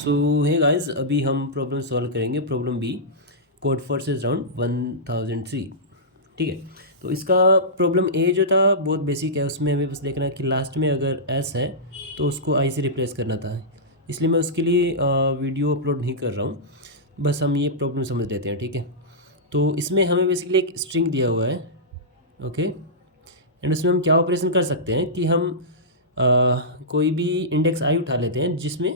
सो हे guys, अभी हम problem solve करेंगे। Problem B, Codeforces round 1003। ठीक है, तो इसका प्रॉब्लम ए जो था बहुत बेसिक है। उसमें हमें बस देखना है कि लास्ट में अगर एस है तो उसको आई से रिप्लेस करना था। इसलिए मैं उसके लिए वीडियो अपलोड नहीं कर रहा हूँ, बस हम ये प्रॉब्लम समझ लेते हैं। ठीक है, तो इसमें हमें बेसिकली एक स्ट्रिंग दिया हुआ है। ओके, एंड उसमें हम क्या ऑपरेशन कर सकते हैं कि हम कोई भी इंडेक्स आई उठा लेते हैं जिसमें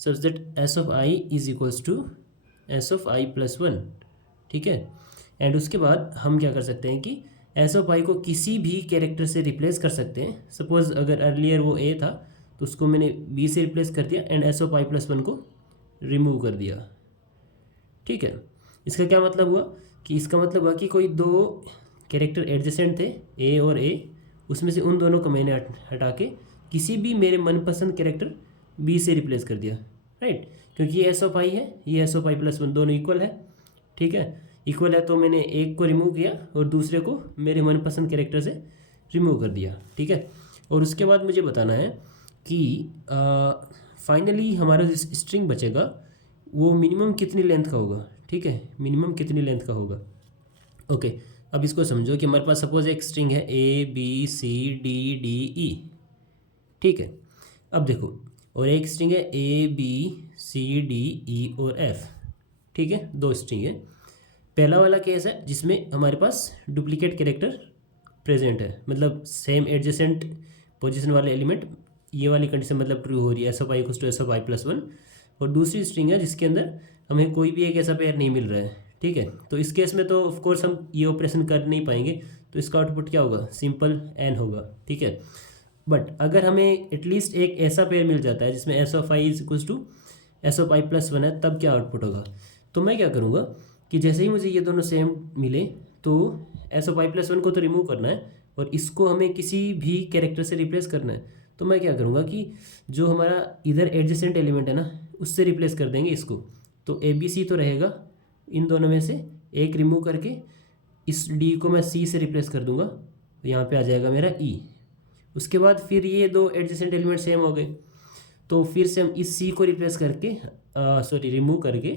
such that S of I is equals to S of I plus one. ठीक है, एंड उसके बाद हम क्या कर सकते हैं कि एस ऑफ आई को किसी भी कैरेक्टर से रिप्लेस कर सकते हैं। सपोज अगर अर्लियर वो ए था तो उसको मैंने बी से रिप्लेस कर दिया and S of I plus one को रिमूव कर दिया। ठीक है, इसका क्या मतलब हुआ कि इसका मतलब हुआ कि कोई दो कैरेक्टर एडजेसेंट थे ए और ए, उसमें से उन दोनों को मैंने हटा के किसी भी मेरे मनपसंद कैरेक्टर बी से रिप्लेस कर दिया। राइट, क्योंकि ये एस ऑफ आई है, ये S of I plus one, दोनों इक्वल है। ठीक है, इक्वल है तो मैंने एक को रिमूव किया और दूसरे को मेरे मनपसंद कैरेक्टर से रिमूव कर दिया। ठीक है, और उसके बाद मुझे बताना है कि फाइनली हमारा जो स्ट्रिंग बचेगा वो मिनिमम कितनी लेंथ का होगा। ठीक है, मिनिमम कितनी लेंथ का होगा। ओके, अब इसको समझो कि हमारे पास सपोज एक स्ट्रिंग है A B C D D E. ठीक है, अब देखो, और एक स्ट्रिंग है A B C D E और एफ। ठीक है, दो स्ट्रिंग है। पहला वाला केस है जिसमें हमारे पास डुप्लीकेट कैरेक्टर प्रेजेंट है, मतलब सेम एडजेसेंट पोजीशन वाले एलिमेंट, ये वाली कंडीशन मतलब ट्रू हो रही है, S of I equals to S of I plus one. और दूसरी स्ट्रिंग है जिसके अंदर हमें कोई भी एक ऐसा पेयर नहीं मिल रहा है। ठीक है, तो इस केस में तो ऑफ कोर्स हम ये ऑपरेशन कर नहीं पाएंगे, तो इसका आउटपुट क्या होगा, सिंपल एन होगा। ठीक है, बट अगर हमें एटलीस्ट एक ऐसा पेयर मिल जाता है जिसमें S of I is equals to S of I plus one है, तब क्या आउटपुट होगा। तो मैं क्या करूँगा कि जैसे ही मुझे ये दोनों सेम मिले तो S of I plus one को तो रिमूव करना है और इसको हमें किसी भी कैरेक्टर से रिप्लेस करना है। तो मैं क्या करूँगा कि जो हमारा इधर एडजेसेंट एलिमेंट है ना, उससे रिप्लेस कर देंगे इसको। तो ए बी सी तो रहेगा, इन दोनों में से एक रिमूव करके इस डी को मैं सी से रिप्लेस कर दूंगा, तो यहाँ पे आ जाएगा मेरा ई। उसके बाद फिर ये दो एडजेसेंट एलिमेंट सेम हो गए, तो फिर से हम इस सी को रिप्लेस करके रिमूव करके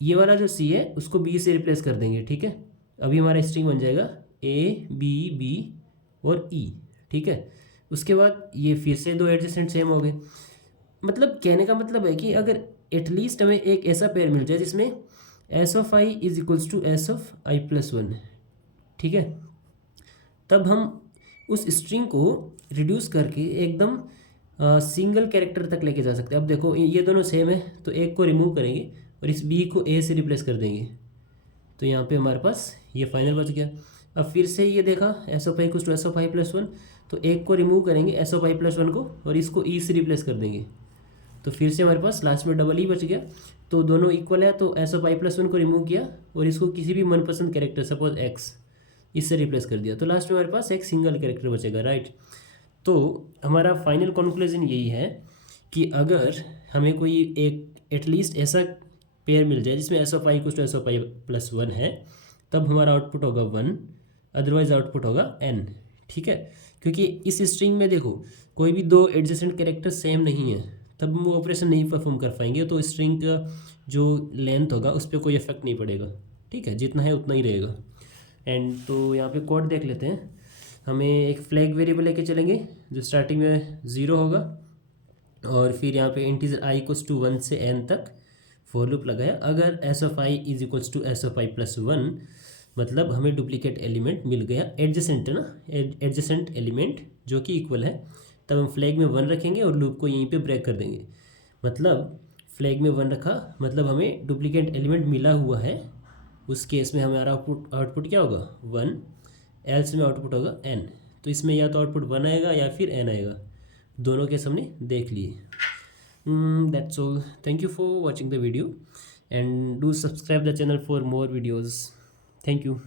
ये वाला जो सी है उसको बी से रिप्लेस कर देंगे। ठीक है, अभी हमारा स्ट्रिंग बन जाएगा ए बी बी और ई। ठीक है, उसके बाद ये फिर से दो एडजेसेंट सेम हो गए। मतलब कहने का मतलब है कि अगर एटलीस्ट हमें एक ऐसा पेयर मिल जाए जिसमें S of I is equals to S of I plus one. ठीक है, तब हम उस स्ट्रिंग को रिड्यूस करके एकदम सिंगल कैरेक्टर तक लेके जा सकते हैं। अब देखो ये दोनों सेम है, तो एक को रिमूव करेंगे और इस बी को ए से रिप्लेस कर देंगे, तो यहाँ पे हमारे पास ये फाइनल बच गया। अब फिर से ये देखा एस ऑफ आई कुछ to S of I plus one, तो एक को रिमूव करेंगे S of I plus one को और इसको ई से रिप्लेस कर देंगे, तो फिर से हमारे पास लास्ट में डबल ई बच गया। तो दोनों इक्वल है, तो S of I plus one को रिमूव किया और इसको किसी भी मनपसंद कैरेक्टर सपोज एक्स इससे रिप्लेस कर दिया, तो लास्ट में हमारे पास एक सिंगल कैरेक्टर बचेगा। राइट, तो हमारा फाइनल कंक्लूजन यही है कि अगर हमें कोई एक एटलीस्ट ऐसा पेयर मिल जाए जिसमें एस ऑफ आई कुछ to S of I plus one है, तब हमारा आउटपुट होगा वन, अदरवाइज आउटपुट होगा एन। ठीक है, क्योंकि इस स्ट्रिंग में देखो कोई भी दो एडजेसेंट कैरेक्टर सेम नहीं है, तब हम वो ऑपरेशन नहीं परफॉर्म कर पाएंगे, तो स्ट्रिंग का जो लेंथ होगा उस पर कोई इफेक्ट नहीं पड़ेगा। ठीक है, जितना है उतना ही रहेगा। एंड तो यहाँ पे कोड देख लेते हैं। हमें एक फ्लैग वेरिएबल लेके चलेंगे जो स्टार्टिंग में ज़ीरो होगा, और फिर यहाँ पे integer I equals to one से एन तक फॉर लूप लगाया। अगर S of I is equals to S of I plus one, मतलब हमें डुप्लीकेट एलिमेंट मिल गया, एडजेसेंट है ना, एडजेसेंट एलिमेंट जो कि इक्वल है, तब हम फ्लैग में वन रखेंगे और लूप को यहीं पे ब्रेक कर देंगे। मतलब फ्लैग में वन रखा मतलब हमें डुप्लीकेट एलिमेंट मिला हुआ है, उस केस में हमारा आउटपुट क्या होगा, वन, एल्स में आउटपुट होगा एन। तो इसमें या तो आउटपुट वन आएगा या फिर एन आएगा, दोनों केस हमने देख लिए। That's all, thank you for watching the video and do subscribe the channel for more videos. Thank you.